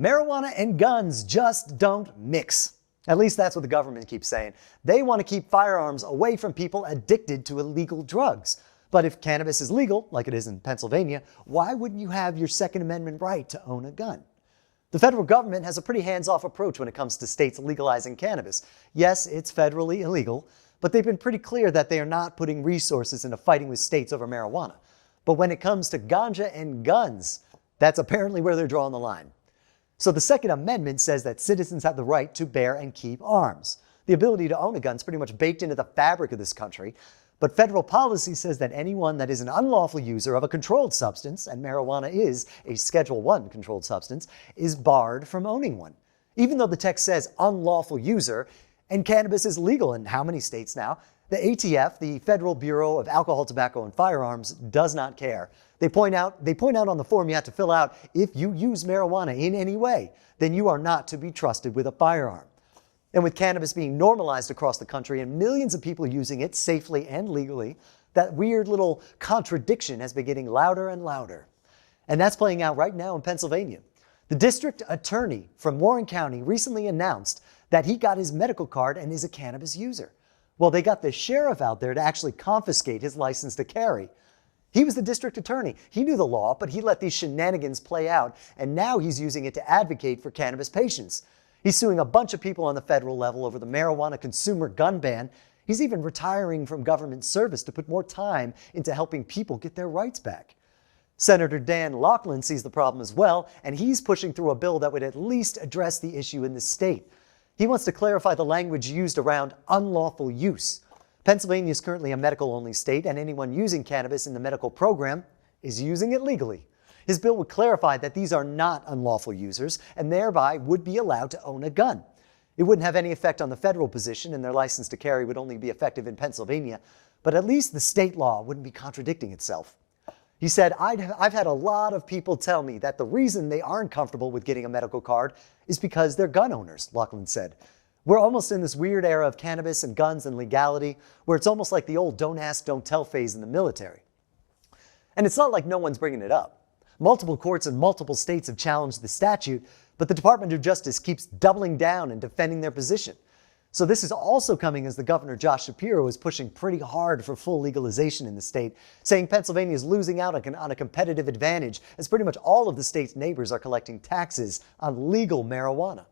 Marijuana and guns just don't mix. At least that's what the government keeps saying. They want to keep firearms away from people addicted to illegal drugs. But if cannabis is legal, like it is in Pennsylvania, why wouldn't you have your Second Amendment right to own a gun? The federal government has a pretty hands-off approach when it comes to states legalizing cannabis. Yes, it's federally illegal, but they've been pretty clear that they are not putting resources into fighting with states over marijuana. But when it comes to ganja and guns, that's apparently where they're drawing the line. So the Second Amendment says that citizens have the right to bear and keep arms. The ability to own a gun is pretty much baked into the fabric of this country. But federal policy says that anyone that is an unlawful user of a controlled substance, and marijuana is a Schedule I controlled substance, is barred from owning one. Even though the text says unlawful user, and cannabis is legal in how many states now, the ATF, the Federal Bureau of Alcohol, Tobacco, and Firearms, does not care. They point out on the form you have to fill out, if you use marijuana in any way, then you are not to be trusted with a firearm. And with cannabis being normalized across the country and millions of people using it safely and legally, that weird little contradiction has been getting louder and louder. And that's playing out right now in Pennsylvania. The district attorney from Warren County recently announced that he got his medical card and is a cannabis user. Well, they got the sheriff out there to actually confiscate his license to carry. He was the district attorney. He knew the law, but he let these shenanigans play out, and now he's using it to advocate for cannabis patients. He's suing a bunch of people on the federal level over the marijuana consumer gun ban. He's even retiring from government service to put more time into helping people get their rights back. Senator Dan Laughlin sees the problem as well, and he's pushing through a bill that would at least address the issue in the state. He wants to clarify the language used around unlawful use. Pennsylvania is currently a medical-only state, and anyone using cannabis in the medical program is using it legally. His bill would clarify that these are not unlawful users and thereby would be allowed to own a gun. It wouldn't have any effect on the federal position, and their license to carry would only be effective in Pennsylvania, but at least the state law wouldn't be contradicting itself. He said, I've had a lot of people tell me that the reason they aren't comfortable with getting a medical card is because they're gun owners, Laughlin said. We're almost in this weird era of cannabis and guns and legality where it's almost like the old don't ask, don't tell phase in the military. And it's not like no one's bringing it up. Multiple courts in multiple states have challenged the statute, but the Department of Justice keeps doubling down and defending their position. So this is also coming as the Governor Josh Shapiro is pushing pretty hard for full legalization in the state, saying Pennsylvania is losing out on a competitive advantage as pretty much all of the state's neighbors are collecting taxes on legal marijuana.